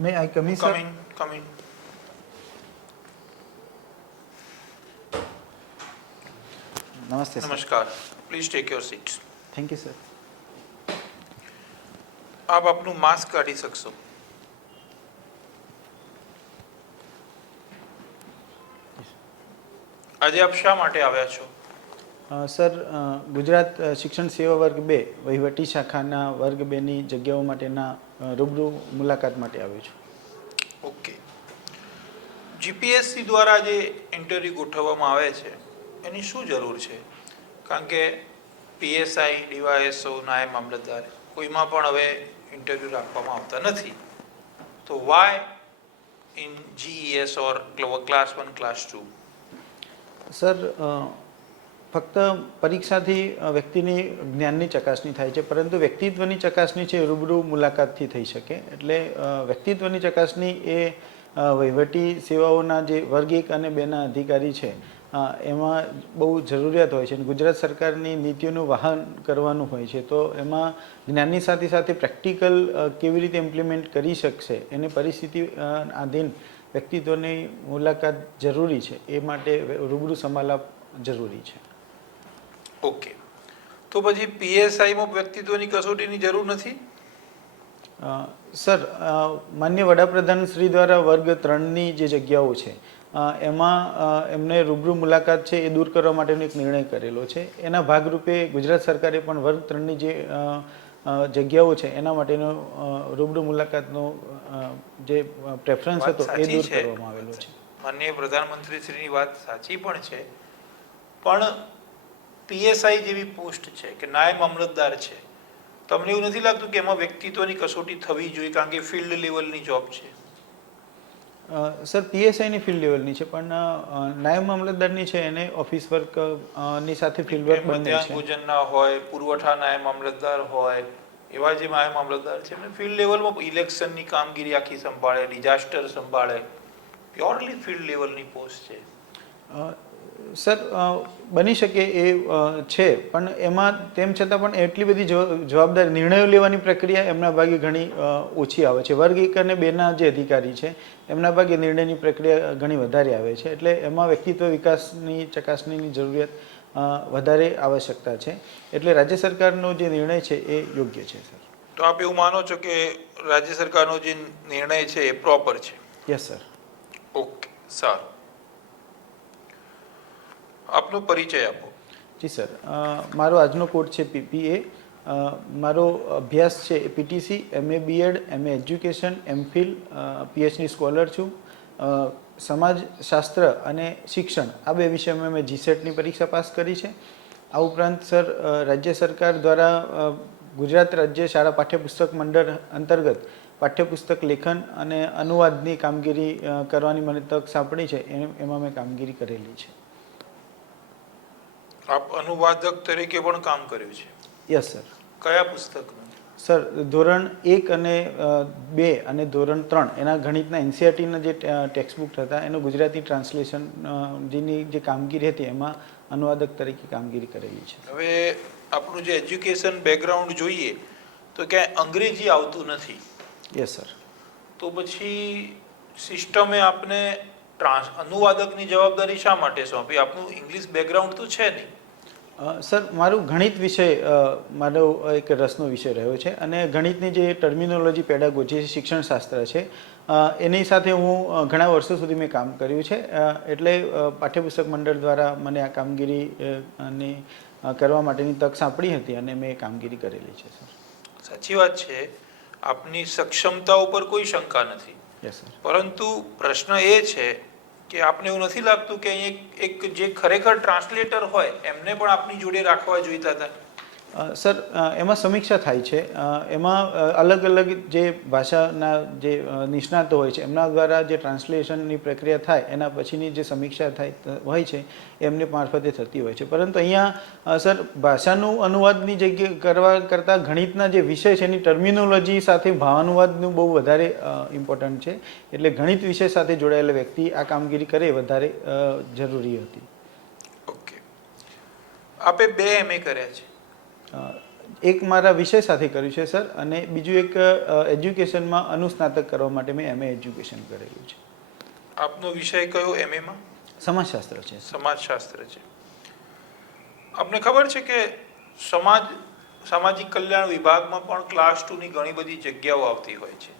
May I come in, sir? Come in. Namaste, sir. नमस्कार. Please take your seats. Thank you, sir. આપ આપનું mask કાઢી શકશો. આજે આપ શા માટે આવ્યા છો? સર, ગુજરાત શિક્ષણ સેવા વર્ગ 2 વહીવટી શાખાના વર્ગ 2 ની જગ્યાઓ માટેના રૂબરૂ મુલાકાત માટે આવ્યો છું. ઓકે. જીપીએસસી દ્વારા જે ઇન્ટરવ્યુ ગોઠવવામાં આવે છે એની શું જરૂર છે? કારણ કે પીએસઆઈ, ડીવાયએસઓ, નાયબ મામલતદાર કોઈમાં પણ હવે ઇન્ટરવ્યુ રાખવામાં આવતા નથી. તો why in GES or class 1, class 2? Sir, ફક્ત પરીક્ષાથી વ્યક્તિની જ્ઞાનની ચકાસણી થાય છે, પરંતુ વ્યક્તિત્વની ચકાસણી છે રૂબરૂ મુલાકાતથી થઈ શકે. એટલે વ્યક્તિત્વની ચકાસણી એ વહીવટી સેવાઓના જે વર્ગ 1 અને 2 ના અધિકારી છે એમાં બહુ જરૂરિયાત હોય છે. અને ગુજરાત સરકારની નીતિઓનું વહન કરવાનું હોય છે, તો એમાં જ્ઞાનની સાથે સાથે પ્રેક્ટિકલ કેવી રીતે ઇમ્પ્લિમેન્ટ કરી શકશે એની પરિસ્થિતિ આધીન વ્યક્તિત્વની મુલાકાત જરૂરી છે. એ માટે રૂબરૂ સમાલાપ જરૂરી છે. ઓકે. તો પછી પીએસઆઈમાં વ્યક્તિત્વની કસોટીની જરૂર નથી? સર, માન્ય વડાપ્રધાન શ્રી દ્વારા વર્ગ 3ની જે જગ્યાઓ છે એમાં એમને રૂબરૂ મુલાકાત છે એ દૂર કરવા માટેનો એક નિર્ણય કરેલો છે. એના ભાગરૂપે ગુજરાત સરકારે પણ વર્ગ 3ની જે જગ્યાઓ છે એના માટેનો રૂબરૂ મુલાકાતનો જે પ્રેફરન્સ હતો એ દૂર કરવામાં આવેલો છે. માનનીય પ્રધાનમંત્રી શ્રીની વાત સાચી પણ છે, પણ પીએસઆઈ જેવી પોસ્ટ છે કે નાયબ મામલતદાર છે, તમને એવું નથી લાગતું કે એમાં વ્યક્તિત્વની કસોટી થવી જોઈએ? કારણ કે ફિલ્ડ લેવલની જોબ છે. સર, પીએસઆઈની ફિલ્ડ લેવલની છે, પણ નાયબ મામલતદારની છે એને ઓફિસ વર્ક ની સાથે ફિલ્ડ વર્ક બંને છે. ભોજનના હોય, પુરવઠા નાયબ મામલતદાર હોય, એવા જે નાયબ મામલતદાર છે એમને ફિલ્ડ લેવલમાં ઇલેક્શનની કામગીરી આખી સંભાળે, ડિઝાસ્ટર સંભાળે, પ્યોરલી ફિલ્ડ લેવલની પોસ્ટ છે. સર, બની શકે એ છે, પણ એમાં તેમ છતાં પણ એટલી બધી જવાબદારી, નિર્ણયો લેવાની પ્રક્રિયા એમના ભાગે ઘણી ઓછી આવે છે. વર્ગ 1 અને 2 ના જે અધિકારી છે એમના ભાગે નિર્ણયની પ્રક્રિયા ઘણી વધારે આવે છે. એટલે એમાં વ્યક્તિત્વ વિકાસની ચકાસણીની જરૂરિયાત વધારે આવશ્યકતા છે. એટલે રાજ્ય સરકારનો જે નિર્ણય છે એ યોગ્ય છે. સર, તો આપ એવું માનો છો કે રાજ્ય સરકારનો જે નિર્ણય છે એ પ્રોપર છે? Yes sir. ઓકે, સારું. આપનો પરિચય આપો. જી સર, મારો આજનો કોડ છે પીપીએ. મારો અભ્યાસ છે PTC, MA B Ed, MA education, MPhil, PhD scholar છું. સમાજશાસ્ત્ર અને શિક્ષણ આ બે વિષયમાં મેં જીસેટની પરીક્ષા પાસ કરી છે. આ ઉપરાંત સર, રાજ્ય સરકાર દ્વારા ગુજરાત રાજ્ય શાળા પાઠ્યપુસ્તક મંડળ અંતર્ગત પાઠ્યપુસ્તક લેખન અને અનુવાદની કામગીરી કરવાની મને તક સાંપડી છે. એમાં મેં કામગીરી કરેલી છે. આપ અનુવાદક તરીકે પણ કામ કર્યું છે? Yes sir. કયા પુસ્તકનું? સર, ધોરણ 1 અને 2 અને ધોરણ 3 એના ગણિતના એનસીઆરટીના જે ટેક્સ્ટ બુક હતા એનું ગુજરાતી ટ્રાન્સલેશન જેની જે કામગીરી હતી એમાં અનુવાદક તરીકે કામગીરી કરેલી છે. હવે આપણું જે એજ્યુકેશન બેકગ્રાઉન્ડ જોઈએ તો ક્યાંય અંગ્રેજી આવતું નથી. Yes sir. તો પછી સિસ્ટમે આપને અનુવાદકની જવાબદારી શા માટે સોંપી? આપનું ઇંગ્લિશ બેકગ્રાઉન્ડ તો છે નહીં. સર, મારું ગણિત વિષય મારો એક રસનો વિષય રહ્યો છે, અને ગણિતની જે ટર્મિનોલોજી, પેડાગોજી, શિક્ષણશાસ્ત્ર છે એની સાથે હું ઘણા વર્ષો સુધી મેં કામ કર્યું છે. એટલે પાઠ્યપુસ્તક મંડળ દ્વારા મને આ કામગીરી કરવા માટેની તક સાંપડી હતી અને મેં કામગીરી કરેલી છે. સર, સાચી વાત છે, આપની સક્ષમતા ઉપર કોઈ શંકા નથી. Yes sir. પરંતુ પ્રશ્ન એ છે કે આપને એવું નથી લાગતું કે અહીં એક જે ખરેખર ટ્રાન્સલેટર હોય એમને પણ આપની જોડે રાખવા જોઈતા હતા? સર, એમાં સમીક્ષા થાય છે. એમાં અલગ અલગ જે ભાષાના જે નિષ્ણાતો હોય છે એમના દ્વારા જે ટ્રાન્સલેશનની પ્રક્રિયા થાય એના પછીની જે સમીક્ષા થાય હોય છે એમને મારફતે થતી હોય છે. પરંતુ અહીંયા સર, ભાષાનું અનુવાદની જગ્યાએ કરવા કરતાં ગણિતના જે વિષય છે એની ટર્મિનોલોજી સાથે ભાવાનુવાદનું બહુ વધારે ઇમ્પોર્ટન્ટ છે. એટલે ગણિત વિષય સાથે જોડાયેલા વ્યક્તિ આ કામગીરી કરે વધારે જરૂરી હતી. ઓકે. આપે 2 MA કર્યા છે? એક મારા વિષય સાથે કર્યું છે સર, અને બીજું એક એજ્યુકેશનમાં અનુસ્નાતક કરવા માટે મેં MA એજ્યુકેશન કરેલું છે. આપનો વિષય કયો એમએમાં? સમાજશાસ્ત્ર છે. સમાજશાસ્ત્ર છે. આપને ખબર છે કે સામાજિક કલ્યાણ વિભાગમાં પણ ક્લાસ 2ની ઘણી બધી જગ્યાઓ આવતી હોય છે,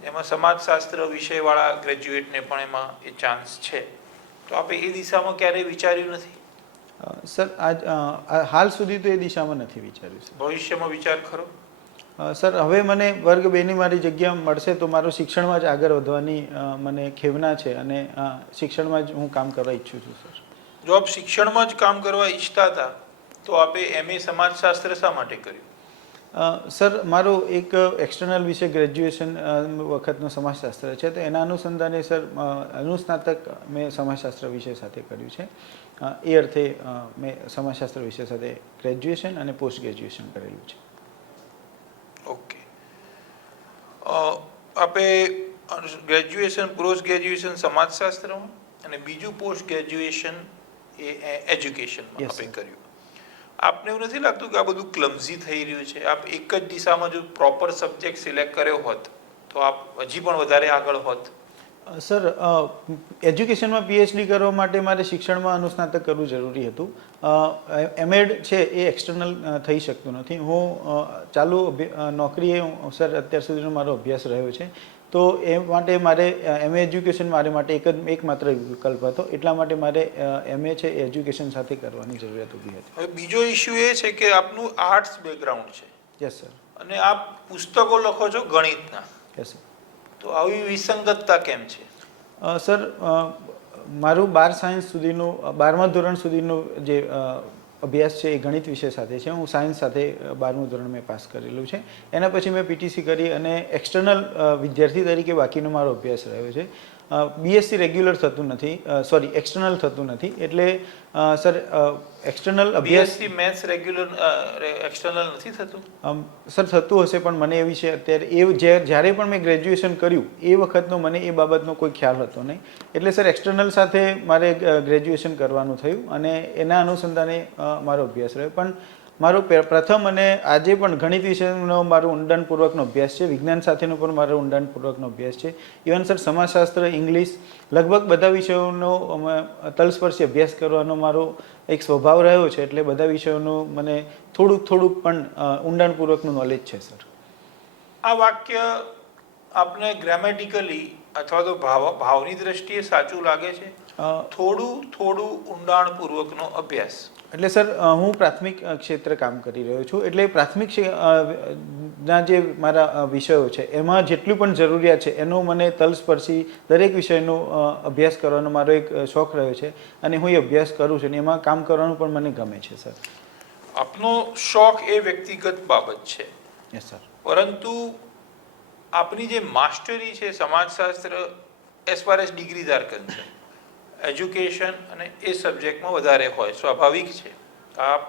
એમાં સમાજશાસ્ત્ર વિષયવાળા ગ્રેજ્યુએટને પણ એમાં એ ચાન્સ છે. તો આપણે એ દિશામાં ક્યારેય વિચાર્યું નથી? સર હાલ સુધી તો એ દિશામાં નથી વિચાર્યું સર. ભવિષ્યમાં વિચાર ખરો? સર હવે મને વર્ગ 2ની મારી જગ્યા મળશે તો મારું શિક્ષણમાં જ આગળ વધવાની મને ખેવના છે, અને શિક્ષણમાં જ હું કામ કરવા ઈચ્છું છું સર. જો આપ શિક્ષણમાં જ કામ કરવા ઈચ્છતા હતા તો આપે MA સમાજશાસ્ત્ર શા માટે કર્યું? સર મારું એક એક્સટર્નલ વિષય ગ્રેજ્યુએશન વખતનું સમાજશાસ્ત્ર છે, તો એના અનુસંધાને સર અનુસ્નાતક મેં સમાજશાસ્ત્ર વિષય સાથે કર્યું છે. એ અર્થે મેં સમાજશાસ્ત્ર વિષય સાથે ગ્રેજ્યુએશન અને પોસ્ટ ગ્રેજ્યુએશન કરેલું છે. ઓકે. આપે ગ્રેજ્યુએશન પોસ્ટ ગ્રેજ્યુએશન સમાજશાસ્ત્રમાં અને બીજું પોસ્ટ ગ્રેજ્યુએશન એ એજ્યુકેશનમાં આપે કર્યું. આપને એવું નથી લાગતું કે આ બધું ક્લમઝી થઈ રહ્યું છે? આપ એક જ દિશામાં જો પ્રોપર સબ્જેક્ટ સિલેક્ટ કર્યો હોત તો આપ હજી પણ વધારે આગળ હોત? સર એજ્યુકેશનમાં PhD કરવા માટે મારે શિક્ષણમાં અનુસ્નાતક કરવું જરૂરી હતું. MAd છે એ એક્સટર્નલ થઈ શકતું નથી. હું ચાલુ નોકરીએ સર અત્યાર સુધીનો મારો અભ્યાસ રહ્યો છે, તો એ માટે મારે MA એજ્યુકેશન મારે માટે એકમાત્ર વિકલ્પ હતો. એટલા માટે મારે MA છે એ એજ્યુકેશન સાથે કરવાની જરૂરિયાત ઊભી હતી. હવે બીજો ઇસ્યુ એ છે કે આપનું આર્ટ્સ બેકગ્રાઉન્ડ છે. Yes sir. અને આપ પુસ્તકો લખો છો ગણિતના. Yes sir. તો આવી વિસંગતતા કેમ છે? સર મારું 12 સાયન્સ સુધીનું 12મા ધોરણ સુધીનું જે અભ્યાસ છે એ ગણિત વિષય સાથે છે. હું સાયન્સ સાથે 12મું ધોરણ મેં પાસ કરેલું છે. એના પછી મેં PTC કરી અને એક્સટર્નલ વિદ્યાર્થી તરીકે બાકીનો મારો અભ્યાસ રહ્યો છે. BSc રેગ્યુલર થતું નથી, સોરી એક્સટર્નલ થતું નથી. એટલે સર એક્સટર્નલ અભ્યાસ BSc મેથ્સ રેગ્યુલર એક્સટર્નલ નથી થતું? સર થતું હશે, પણ મને એ વિશે અત્યારે જ્યારે પણ મેં ગ્રેજ્યુએશન કર્યું એ વખતનો મને એ બાબતનો કોઈ ખ્યાલ હતો નહીં. એટલે સર એક્સટર્નલ સાથે મારે ગ્રેજ્યુએશન કરવાનું થયું અને એના અનુસંધાને મારો અભ્યાસ રહ્યો. પણ મારો પ્રથમ અને આજે પણ ગણિત વિષયનો મારો ઊંડાણપૂર્વકનો અભ્યાસ છે. વિજ્ઞાન સાથેનો પણ મારો ઊંડાણપૂર્વકનો અભ્યાસ છે. ઇવન સર સમાજશાસ્ત્ર, ઇંગ્લિશ, લગભગ બધા વિષયોનો તલસ્પર્શી અભ્યાસ કરવાનો મારો એક સ્વભાવ રહ્યો છે. એટલે બધા વિષયોનું મને થોડુંક પણ ઊંડાણપૂર્વકનું નોલેજ છે સર. આ વાક્ય આપને ગ્રામેટિકલી અથવા તો ભાવની દ્રષ્ટિએ સાચું લાગે છે? થોડું ઊંડાણપૂર્વકનો અભ્યાસ. એટલે સર હું પ્રાથમિક ક્ષેત્રે કામ કરી રહ્યો છું. એટલે પ્રાથમિક ના જે મારા વિષયો છે એમાં જેટલું પણ જરૂરિયાત છે એનો મને તલસ્પર્શી દરેક વિષયનો અભ્યાસ કરવાનો મારો એક શોખ રહ્યો છે, અને હું એ અભ્યાસ કરું છું અને એમાં કામ કરવાનું પણ મને ગમે છે સર. આપનો શોખ એ વ્યક્તિગત બાબત છે. Yes sir. પરંતુ આપની જે માસ્ટરી છે સમાજશાસ્ત્ર as far as degrees are concerned, education અને એ સબ્જેક્ટમાં વધારે હોય, સ્વાભાવિક છે. આપ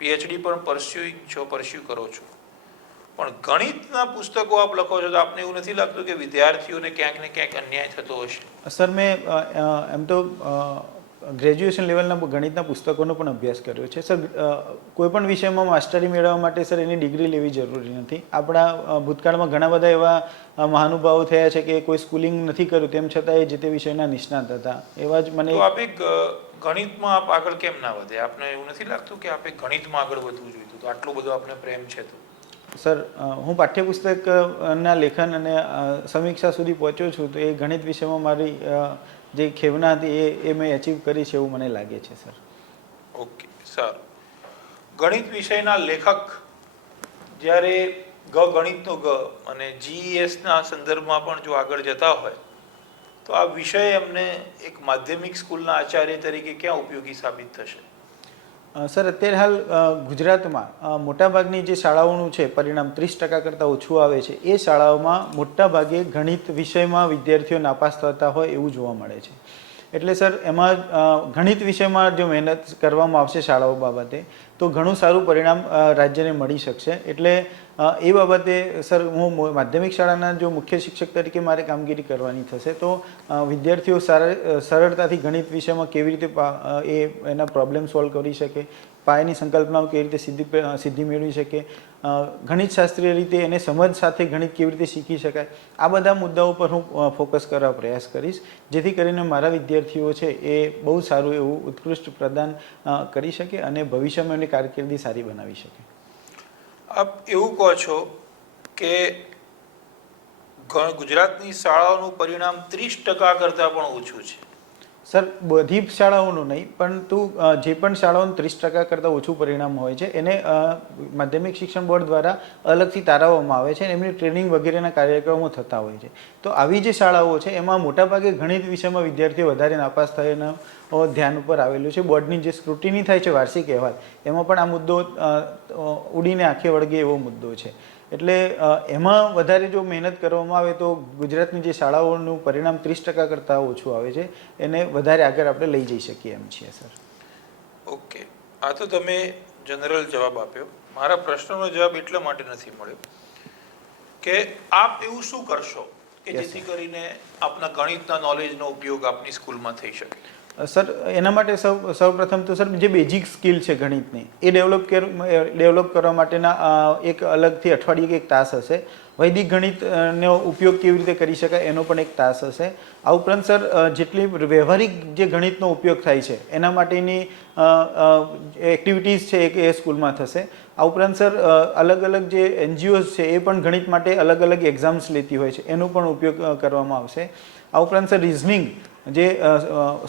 PhD પણ પરસ્યુ કરો છો, પણ ગણિતના પુસ્તકો આપ લખો છો તો આપને એવું નથી લાગતું કે વિદ્યાર્થીઓને ક્યાંક ને ક્યાંક અન્યાય થતો હશે? સર મેં એમ તો ગ્રેજ્યુએશન લેવલના ગણિતના પુસ્તકોનો પણ અભ્યાસ કર્યો છે સર. કોઈપણ વિષયમાં માસ્ટરી મેળવવા માટે સર એની ડિગ્રી લેવી જરૂરી નથી. આપણા ભૂતકાળમાં ઘણા બધા એવા મહાનુભાવો થયા છે કે કોઈ સ્કૂલિંગ નથી કર્યું તેમ છતાં એ જે તે વિષયના નિષ્ણાત હતા. એવા જ મને આપે ગણિતમાં આપ આગળ કેમ ના વધે? આપને એવું નથી લાગતું કે આપે ગણિતમાં આગળ વધવું જોઈતું? તો આટલો બધો આપને પ્રેમ છે તો? સર હું પાઠ્યપુસ્તકના લેખન અને સમીક્ષા સુધી પહોંચ્યો છું, તો એ ગણિત વિષયમાં મારી જે ખેવના હતી એ મેં અચીવ કરી છે એવું મને લાગે છે સર. ઓકે, સારું. ગણિત વિષયના લેખક જ્યારે ગણિતનો ગ અને GESના સંદર્ભમાં પણ જો આગળ જતા હોય તો આ વિષય એમને એક માધ્યમિક સ્કૂલના આચાર્ય તરીકે ક્યાં ઉપયોગી સાબિત થશે? સર અત્યારે હાલ ગુજરાતમાં મોટાભાગની જે શાળાઓનું છે પરિણામ 30% કરતાં ઓછું આવે છે. એ શાળાઓમાં મોટાભાગે ગણિત વિષયમાં વિદ્યાર્થીઓ નાપાસ થતા હોય એવું જોવા મળે છે. એટલે સર એમાં ગણિત વિષયમાં જો મહેનત કરવામાં આવશે શાળાઓ બાબતે તો ઘણું સારું પરિણામ રાજ્યને મળી શકશે. એટલે એ બાબતે સર હું માધ્યમિક શાળાના જો મુખ્ય શિક્ષક તરીકે મારે કામગીરી કરવાની થશે તો વિદ્યાર્થીઓ સરળતાથી ગણિત વિષયમાં કેવી રીતે એના પ્રોબ્લેમ સોલ્વ કરી શકે, પાયાની સંકલ્પનાઓ કેવી રીતે સિદ્ધિ મેળવી શકે, ગણિત શાસ્ત્રીય રીતે એને સમજ સાથે ગણિત કેવી રીતે શીખી શકાય, આ બધા મુદ્દાઓ પર હું ફોકસ કરવા પ્રયાસ કરીશ, જેથી કરીને મારા વિદ્યાર્થીઓ છે એ બહુ સારું એવું ઉત્કૃષ્ટ પ્રદાન કરી શકે અને ભવિષ્યમાં એમની કારકિર્દી સારી બનાવી શકે. આપ એવું કહો છો કે ગુજરાતની શાળાઓનું પરિણામ 30% કરતાં પણ ઓછું છે. સર, બધી શાળાઓનું નહીં, પરંતુ જે પણ શાળાઓનું 30% કરતાં ઓછું પરિણામ હોય છે એને માધ્યમિક શિક્ષણ બોર્ડ દ્વારા અલગથી તારવવામાં આવે છે અને એમની ટ્રેનિંગ વગેરેના કાર્યક્રમો થતા હોય છે. તો આવી જે શાળાઓ છે એમાં મોટાભાગે ગણિત વિષયમાં વિદ્યાર્થીઓ વધારે નાપાસ થયાનું ધ્યાન ઉપર આવેલું છે. બોર્ડની જે સ્ક્રુટિની થાય છે વાર્ષિક અહેવાલ, એમાં પણ આ મુદ્દો ઉડીને આંખે વળગે એવો મુદ્દો છે. એટલે એમાં વધારે જો મહેનત કરવામાં આવે તો ગુજરાતની જે શાળાઓનું પરિણામ 30% કરતાં ઓછું આવે છે એને વધારે આગળ આપણે લઈ જઈ શકીએ એમ છીએ. સર, ઓકે, આ તો તમે જનરલ જવાબ આપ્યો. મારા પ્રશ્નનો જવાબ એટલા માટે નથી મળ્યો કે આપ એવું શું કરશો કે જેથી કરીને આપના ગણિતના નોલેજનો ઉપયોગ આપની સ્કૂલમાં થઈ શકે? સર, એના માટે સૌપ્રથમ તો સર જે બેઝિક સ્કિલ છે ગણિતની એ ડેવલપ કરવા માટેના એક અલગથી અઠવાડિયે એક તાસ હશે. વૈદિક ગણિતનો ઉપયોગ કેવી રીતે કરી શકાય એનો પણ એક તાસ હશે. આ ઉપરાંત સર જેટલી વ્યવહારિક જે ગણિતનો ઉપયોગ થાય છે એના માટેની એક્ટિવિટીઝ છે એ સ્કૂલમાં થશે. આ ઉપરાંત સર અલગ અલગ જે NGOs છે એ પણ ગણિત માટે અલગ અલગ એક્ઝામ્સ લેતી હોય છે, એનો પણ ઉપયોગ કરવામાં આવશે. આ ઉપરાંત સર રિઝનિંગ જે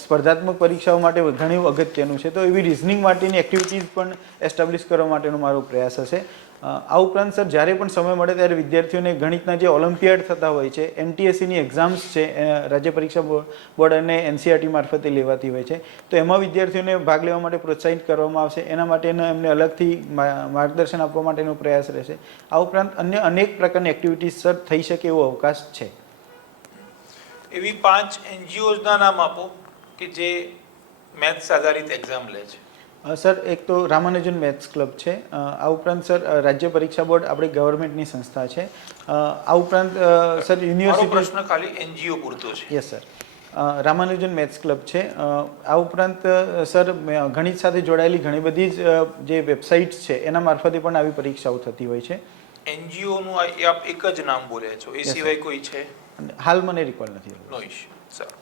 સ્પર્ધાત્મક પરીક્ષાઓ માટે ઘણું અગત્યનું છે, તો એવી રિઝનિંગ માટેની એક્ટિવિટીઝ પણ એસ્ટાબ્લિશ કરવા માટેનો મારો પ્રયાસ હશે. આ ઉપરાંત સર જ્યારે પણ સમય મળે ત્યારે વિદ્યાર્થીઓને ગણિતના જે ઓલિમ્પિયાડ થતા હોય છે, MTSEની એક્ઝામ્સ છે, રાજ્ય પરીક્ષા બોર્ડ અને NCERT મારફતે લેવાતી હોય છે, તો એમાં વિદ્યાર્થીઓને ભાગ લેવા માટે પ્રોત્સાહિત કરવામાં આવશે. એના માટેનો એમને અલગથી માર્ગદર્શન આપવા માટેનો પ્રયાસ રહેશે. આ ઉપરાંત અન્ય અનેક પ્રકારની એક્ટિવિટીઝ સર થઈ શકે એવો અવકાશ છે. એવી 5 NGOsના નામ આપો કે જે મેથ્સ આધારિત એક્ઝામ લે છે. સર, એક તો રામાનુજન મેથ્સ ક્લબ છે. આ ઉપરાંત સર રાજ્ય પરીક્ષા બોર્ડ આપણી ગવર્મેન્ટની સંસ્થા છે. આ ઉપરાંત સર યુનિવર્સિટી, પ્રશ્ન ખાલી NGO પૂરતો છે. Yes sir, Ramanujan maths club છે. આ ઉપરાંત સર ગણિત સાથે જોડાયેલી ઘણી બધી જે વેબસાઇટ્સ છે એના મારફતે પણ આવી પરીક્ષાઓ થતી હોય છે. NGOનું આપ એક જ નામ બોલ્યા છો, એ સિવાય કોઈ છે? હાલ મને રિકોલ નથી. નો ઇશ્યુ. સારું.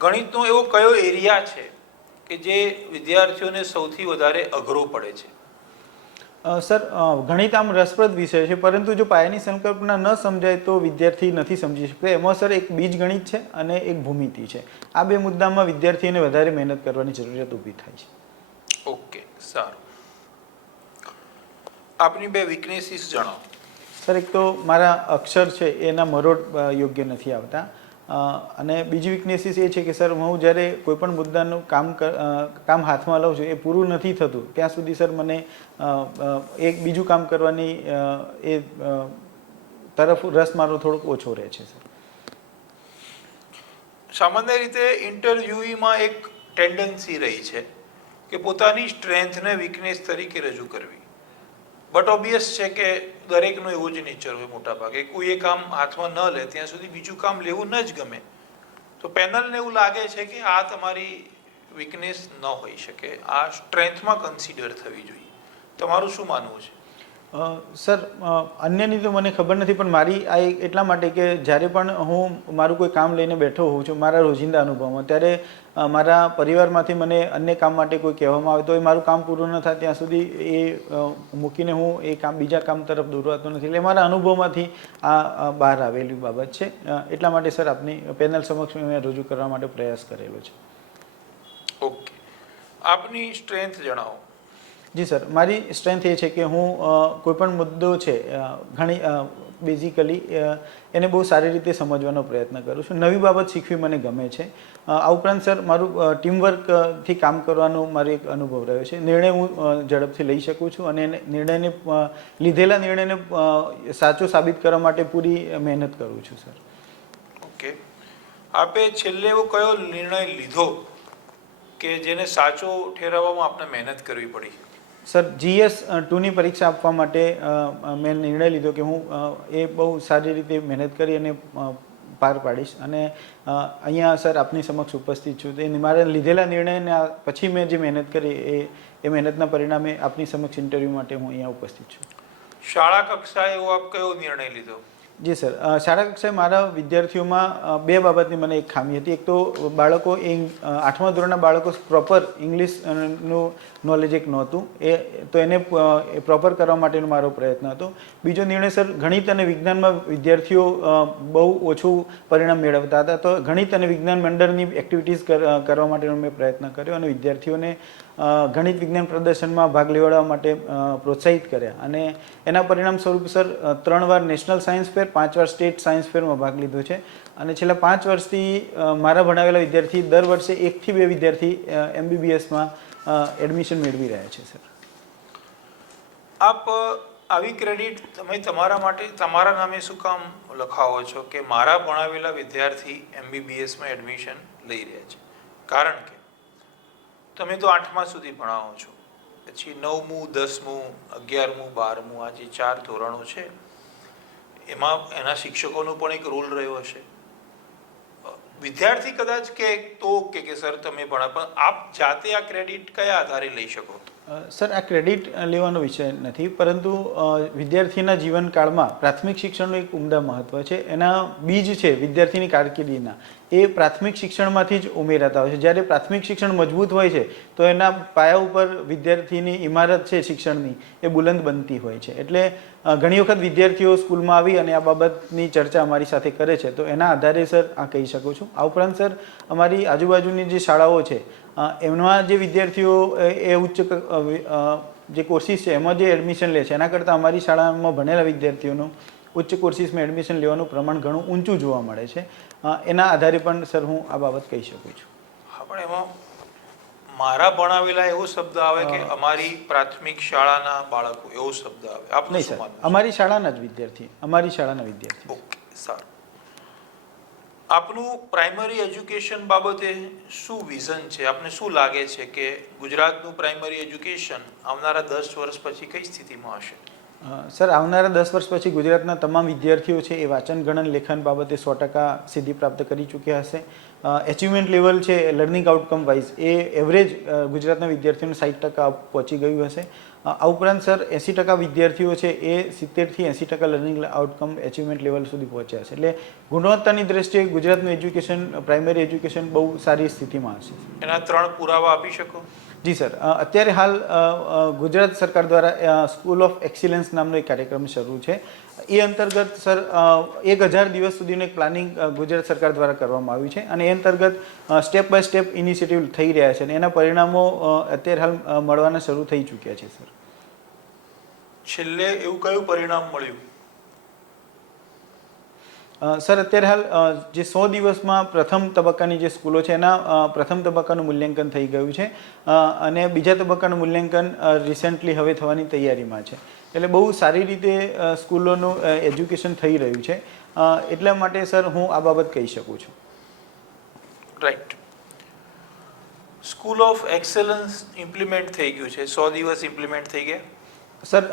ગણિતનો એવો કયો એરિયા છે કે જે વિદ્યાર્થીઓને સૌથી વધારે અઘરો પડે છે? સર, ગણિત આમ રસપ્રદ વિષય છે, પરંતુ જો પાયાની સંકલ્પના ન સમજાય તો વિદ્યાર્થી નથી સમજી શકતો. એમાં સર એક બીજ ગણિત છે અને એક ભૂમિતિ છે. આ બે મુદ્દામાં વિદ્યાર્થીઓને વધારે મહેનત કરવાની જરૂરિયાત ઊભી થાય છે. ઓકે, સારું. આપની બે વીકનેસીસ જણાવો. સર, એક તો મારા અક્ષર છે એના મરોડ યોગ્ય નથી આવતા, અને બીજી વીકનેસીસ એ છે કે સર હું જ્યારે કોઈ પણ મુદ્દાનું કામ હાથમાં લઉં છું એ પૂરું નથી થતું ત્યાં સુધી સર મને એક બીજું કામ કરવાની એ તરફ રસ મારો થોડોક ઓછો રહે છે. સર, સામાન્ય રીતે ઇન્ટરવ્યુઈમાં એક ટેન્ડન્સી રહી છે કે પોતાની સ્ટ્રેન્થને વીકનેસ તરીકે રજૂ કરવી, બટ ઓબ્વિયસ છે કે દરેકનું એવું જ નેચર હોય મોટા ભાગે. કોઈ એ કામ હાથમાં ન લે ત્યાં સુધી બીજું કામ લેવું ન જ ગમે. તો પેનલને એવું લાગે છે કે આ તમારી વીકનેસ ન હોઈ શકે, આ સ્ટ્રેન્થમાં કન્સિડર થવી જોઈએ. તમારું શું માનવું છે? સર, અન્યની તો મને ખબર નથી, પણ મારી આ એટલા માટે કે જ્યારે પણ હું મારું કોઈ કામ લઈને બેઠો હોઉં છું મારા રોજિંદા અનુભવમાં, ત્યારે મારા પરિવારમાંથી મને અન્ય કામ માટે કોઈ કહેવામાં આવે તો એ મારું કામ પૂરું ન થાય ત્યાં સુધી એ મૂકીને હું એ કામ બીજા કામ તરફ દોરવાતો નથી. એટલે મારા અનુભવમાંથી આ બહાર આવેલી બાબત છે. એટલા માટે સર આપની પેનલ સમક્ષ મેં રજૂ કરવા માટે પ્રયાસ કરેલો છે. ઓકે, આપની સ્ટ્રેન્થ જણાવો. જી સર, મારી સ્ટ્રેન્થ એ છે કે હું કોઈ પણ મુદ્દો છે ઘણી બેઝિકલી એને બહુ સારી રીતે સમજવાનો પ્રયત્ન કરું છું. નવી બાબત શીખવી મને ગમે છે. આ ઉપરાંત સર મારું ટીમવર્કથી કામ કરવાનો મારો એક અનુભવ રહ્યો છે. નિર્ણય હું ઝડપથી લઈ શકું છું અને લીધેલા નિર્ણયને સાચો સાબિત કરવા માટે પૂરી મહેનત કરું છું. સર, ઓકે, આપે છેલ્લે એવો કયો નિર્ણય લીધો કે જેને સાચો ઠેરવવામાં આપને મહેનત કરવી પડી? સર, GS2ની પરીક્ષા આપવા માટે મેં નિર્ણય લીધો કે હું એ બહુ સારી રીતે મહેનત કરી અને પાર પાડીશ, અને અહીંયા સર આપની સમક્ષ ઉપસ્થિત છું. તે મારા લીધેલા નિર્ણયને પછી મેં જે મહેનત કરી એ મહેનતના પરિણામે આપની સમક્ષ ઇન્ટરવ્યૂ માટે હું અહીંયા ઉપસ્થિત છું. શાળા કક્ષાએ એવો આપ કયો નિર્ણય લીધો? જી સર, શાળા કક્ષાએ મારા વિદ્યાર્થીઓમાં બે બાબતની મને એક ખામી હતી. એક તો બાળકો એ 8મા ધોરણના બાળકો પ્રોપર ઇંગ્લિશનું નોલેજ એક નહોતું, તો એને પ્રોપર કરવા માટેનો મારો પ્રયત્ન હતો. બીજો નિર્ણય સર, ગણિત અને વિજ્ઞાનમાં વિદ્યાર્થીઓ બહુ ઓછું પરિણામ મેળવતા હતા, તો ગણિત અને વિજ્ઞાન મંડળની એક્ટિવિટીઝ કરવા માટેનો મેં પ્રયત્ન કર્યો અને વિદ્યાર્થીઓને ગણિત વિજ્ઞાન પ્રદર્શનમાં ભાગ લેવડાવવા માટે પ્રોત્સાહિત કર્યા અને એના પરિણામ સ્વરૂપ સર 3 વાર નેશનલ સાયન્સ ફેર, 5 વાર સ્ટેટ સાયન્સ ફેરમાં ભાગ લીધો છે અને છેલ્લા 5 વર્ષથી મારા ભણાવેલા વિદ્યાર્થી દર વર્ષે 1 થી 2 વિદ્યાર્થી MBBSમાં એડમિશન મેળવી રહ્યા છે સર. આપ આવી ક્રેડિટ તમે તમારા માટે તમારા નામે શું કામ લખાવો છો કે મારા ભણાવેલા વિદ્યાર્થી MBBSમાં એડમિશન લઈ રહ્યા છે? કારણ કે તમે તો 8મા સુધી ભણાવો છો, પછી 9મું, 10મું, 11મું, 12મું આ જે 4 ધોરણો છે એમાં એના શિક્ષકોનો પણ એક રોલ રહ્યો હશે. વિદ્યાર્થી કદાચ કે સર તમે ભણા, પણ આપ જાતે આ ક્રેડિટ કયા આધારે લઈ શકો? સર, આ ક્રેડિટ લેવાનો વિષય નથી, પરંતુ વિદ્યાર્થીના જીવનકાળમાં પ્રાથમિક શિક્ષણનું એક ઉમદા મહત્ત્વ છે. એના બીજ છે વિદ્યાર્થીની કારકિર્દીના, એ પ્રાથમિક શિક્ષણમાંથી જ ઉમેરાતા હોય છે. જ્યારે પ્રાથમિક શિક્ષણ મજબૂત હોય છે તો એના પાયા ઉપર વિદ્યાર્થીની ઇમારત છે શિક્ષણની એ બુલંદ બનતી હોય છે. એટલે ઘણી વખત વિદ્યાર્થીઓ સ્કૂલમાં આવી અને આ બાબતની ચર્ચા અમારી સાથે કરે છે, તો એના આધારે સર આ કહી શકું છું. આ ઉપરાંત સર, અમારી આજુબાજુની જે શાળાઓ છે એમાં જે વિદ્યાર્થીઓ એ ઉચ્ચ જે કોર્સિસ છે એમાં જે એડમિશન લે છે એના કરતાં અમારી શાળામાં ભણેલા વિદ્યાર્થીઓનું ઉચ્ચ કોર્સિસમાં એડમિશન લેવાનું પ્રમાણ ઘણું ઊંચું જોવા મળે છે. એના આધારે પણ સર હું આ બાબત કહી શકું છું. હા, પણ એમાં મારા ભણાવેલા એવો શબ્દ આવે કે અમારી પ્રાથમિક શાળાના બાળકો એવો શબ્દ આવે? આપ નહીં સર, અમારી શાળાના જ વિદ્યાર્થી, અમારી શાળાના વિદ્યાર્થી. ઓકે, સારું. આપનું પ્રાઇમરી એજ્યુકેશન બાબતે શું વિઝન છે? આપને શું લાગે છે કે ગુજરાતનું પ્રાઇમરી એજ્યુકેશન આવનારા 10 વર્ષ પછી કઈ સ્થિતિમાં હશે? સર, આવનારા 10 વર્ષ પછી ગુજરાતના તમામ વિદ્યાર્થીઓ છે એ વાંચન, ગણન, લેખન બાબતે 100% સિદ્ધિ પ્રાપ્ત કરી ચૂક્યા હશે. એચિવમેન્ટ લેવલ છે લર્નિંગ આઉટકમ વાઇઝ એ એવરેજ ગુજરાતના વિદ્યાર્થીઓનું 60% પહોંચી ગયું હશે. આ ઉપરાંત સર 80% વિદ્યાર્થીઓ છે એ 70 થી 80% લર્નિંગ આઉટકમ એચિવમેન્ટ લેવલ સુધી પહોંચ્યા છે. એટલે ગુણવત્તાની દ્રષ્ટિએ ગુજરાતનું એજ્યુકેશન, પ્રાઇમરી એજ્યુકેશન બહુ સારી સ્થિતિમાં હશે. એના 3 પુરાવા આપી શકો? જી સર, અત્યારે હાલ ગુજરાત સરકાર દ્વારા સ્કૂલ ઓફ એક્સિલન્સ નામનો એક કાર્યક્રમ શરૂ છે. એ અંતર્ગત સર 1000 દિવસ સુધીનું એક પ્લાનિંગ ગુજરાત સરકાર દ્વારા કરવામાં આવ્યું છે અને એ અંતર્ગત સ્ટેપ બાય સ્ટેપ ઇનિશિયેટિવ થઈ રહ્યા છે અને એના પરિણામો અત્યારે હાલ મળવાના શરૂ થઈ ચૂક્યા છે સર. છેલ્લે એવું કયું પરિણામ મળ્યું? સર, અત્યારે હાલ જે 100 દિવસમાં પ્રથમ તબક્કાની જે સ્કૂલો છે એના પ્રથમ તબક્કાનું મૂલ્યાંકન થઈ ગયું છે અને બીજા તબક્કાનું મૂલ્યાંકન રિસેન્ટલી હવે થવાની તૈયારીમાં છે. એટલે બહુ સારી રીતે સ્કૂલોનું એજ્યુકેશન થઈ રહ્યું છે. એટલા માટે સર હું આ બાબત કહી શકું છું. Right. School of excellence implement થઈ ગયું છે, 100 દિવસ ઇમ્પ્લિમેન્ટ થઈ ગયા? સર,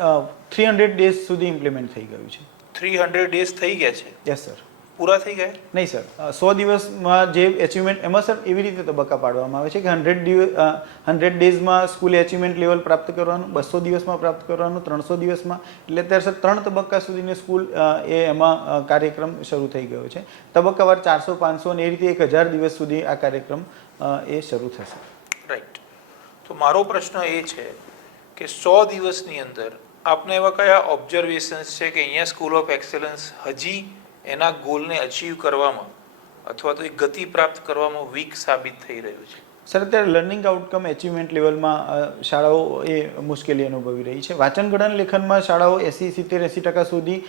300 ડેઝ સુધી ઇમ્પ્લિમેન્ટ થઈ ગયું છે. 300 ડેઝ થઈ ગયા છે? Yes sir. પૂરા થઈ ગયા? નહીં સર, 100 દિવસમાં જે એચિવમેન્ટ, એમાં સર એવી રીતે તબક્કા પાડવામાં આવે છે કે 100 ડેઝમાં સ્કૂલ એચિવમેન્ટ લેવલ પ્રાપ્ત કરવાનું, 200 દિવસમાં પ્રાપ્ત કરવાનું, 300 દિવસમાં. એટલે અત્યારે સર 3 તબક્કા સુધીની સ્કૂલ એમાં કાર્યક્રમ શરૂ થઈ ગયો છે. તબક્કાવાર 400, 500 અને એ રીતે 1000 દિવસ સુધી આ કાર્યક્રમ એ શરૂ થશે. રાઈટ. તો મારો પ્રશ્ન એ છે કે 100 દિવસની અંદર આપને એવા કયા ઓબ્ઝર્વેશન્સ છે કે અહીંયા સ્કૂલ ઓફ એક્સેલન્સ હજી એના ગોલને અચીવ કરવામાં અથવા તો એ ગતિ પ્રાપ્ત કરવામાં વીક સાબિત થઈ રહ્યું છે? સર, અત્યારે લર્નિંગ આઉટકમ એચિવમેન્ટ લેવલમાં શાળાઓ એ મુશ્કેલી અનુભવી રહી છે. વાંચન, ગણન, લેખનમાં શાળાઓ 70-80% સુધી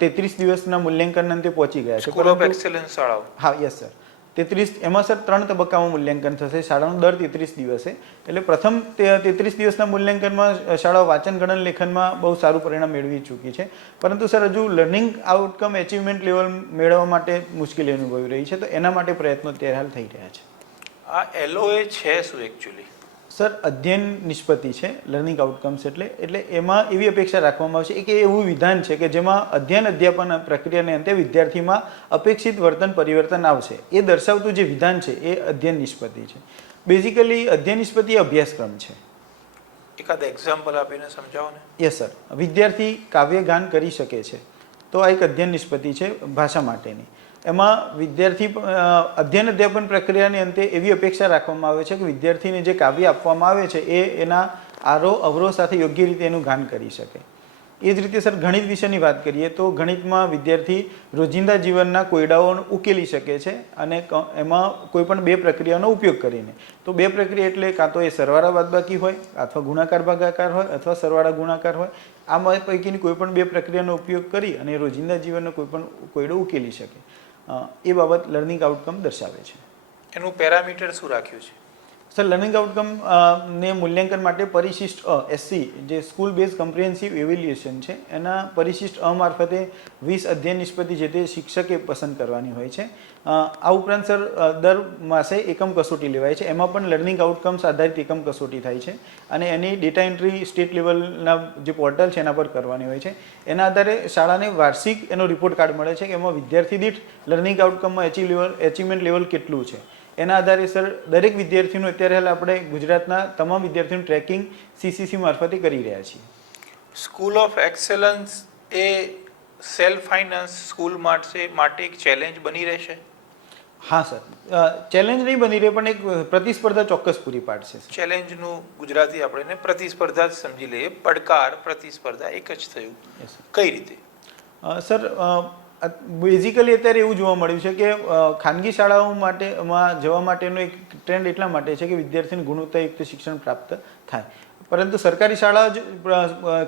33 દિવસના મૂલ્યાંકન અંતે પહોંચી ગયા છે. સ્કૂલ ઓફ એક્સેલન્સ શાળાઓ? હા, યસ સર. 33, એમાં સર 3 તબક્કામાં મૂલ્યાંકન થશે શાળાનું દર 33 દિવસે. એટલે પ્રથમ 33 દિવસના મૂલ્યાંકનમાં શાળાઓ વાંચન, ગણન, લેખનમાં બહુ સારું પરિણામ મેળવી ચૂકી છે, પરંતુ સર હજુ લર્નિંગ આઉટકમ એચિવમેન્ટ લેવલ મેળવવા માટે મુશ્કેલી અનુભવી રહી છે. તો એના માટે પ્રયત્નો અત્યારે હાલ થઈ રહ્યા છે. આ LOA છે શું એકચ્યુઅલી? સર, અધ્યયન નિષ્પત્તિ છે લર્નિંગ આઉટકમ્સ. એટલે એમાં એવી અપેક્ષા રાખવામાં આવશે કે એવું વિધાન છે કે જેમાં અધ્યયન અધ્યાપન પ્રક્રિયાને અંતે વિદ્યાર્થીમાં અપેક્ષિત વર્તન પરિવર્તન આવશે. એ દર્શાવતું જે વિધાન છે એ અધ્યયન નિષ્પત્તિ છે. બેઝિકલી અધ્યયન નિષ્પત્તિ એ અભ્યાસક્રમ છે. એકાદ એક્ઝામ્પલ આપીને સમજાવો ને. Yes sir. વિદ્યાર્થી કાવ્યગાન કરી શકે છે તો આ એક અધ્યયન નિષ્પત્તિ છે ભાષા માટેની. એમાં વિદ્યાર્થી અધ્યયન અધ્યાપન પ્રક્રિયાની અંતે એવી અપેક્ષા રાખવામાં આવે છે કે વિદ્યાર્થીને જે કાવ્ય આપવામાં આવે છે એ એના આરોહ અવરોહ સાથે યોગ્ય રીતે એનું ગાન કરી શકે. એ જ રીતે સર ગણિત વિશેની વાત કરીએ તો ગણિતમાં વિદ્યાર્થી રોજિંદા જીવનના કોયડાઓ ઉકેલી શકે છે અને એમાં કોઈ પણ બે પ્રક્રિયાનો ઉપયોગ કરીને. તો બે પ્રક્રિયા એટલે કાં તો એ સરવાળા બાદબાકી હોય અથવા ગુણાકાર ભાગાકાર હોય અથવા સરવાળા ગુણાકાર હોય. આમાં પૈકીની કોઈ પણ બે પ્રક્રિયાનો ઉપયોગ કરી અને રોજિંદા જીવનનો કોઈ પણ કોયડો ઉકેલી શકે. એ બાબત લર્નિંગ આઉટકમ દર્શાવે છે. એનું પેરામીટર શું રાખ્યું છે? સર લર્નિંગ આઉટકમ ને મૂલ્યાંકન માટે પરિશિષ્ટ SC જે સ્કૂલ બેઝ કમ્પ્રિહેન્સિવ એવેલ્યુએશન છે એના પરિશિષ્ટ મારફતે 20 અધ્યયન નિષ્પત્તિ જે તે શિક્ષકે પસંદ કરવાની હોય છે. આ ઉપરાંત સર દર માસે એકમ કસોટી લેવાય છે. એમાં પણ લર્નિંગ આઉટકમ્સ આધારિત એકમ કસોટી થાય છે અને એની ડેટા એન્ટ્રી સ્ટેટ લેવલના જે પોર્ટલ છે એના પર કરવાની હોય છે. એના આધારે શાળાને વાર્ષિક એનો રિપોર્ટ કાર્ડ મળે છે કે એમાં વિદ્યાર્થી દીઠ લર્નિંગ આઉટકમમાં એચિવમેન્ટ લેવલ કેટલું છે. એના આધારે સર દરેક વિદ્યાર્થીનું અત્યારે હાલ આપણે ગુજરાતના તમામ વિદ્યાર્થીઓનું ટ્રેકિંગ CCC મારફતે કરી રહ્યા છીએ. School of excellence A self finance school માટે એક ચેલેન્જ બની રહેશે? હા સર, ચેલેન્જ નહીં બની રહે પણ એક પ્રતિસ્પર્ધા ચોક્કસ પૂરી પાડશે. ચેલેન્જનું ગુજરાતી આપણે પ્રતિસ્પર્ધા જ સમજી લઈએ. પડકાર પ્રતિસ્પર્ધા એક જ થયું. કઈ રીતે? સર બેઝિકલી અત્યારે એવું જોવા મળ્યું છે કે ખાનગી શાળાઓ માટેમાં જવા માટેનો એક ટ્રેન્ડ એટલા માટે છે કે વિદ્યાર્થીને ગુણવત્તાયુક્ત શિક્ષણ પ્રાપ્ત થાય. પરંતુ સરકારી શાળા જ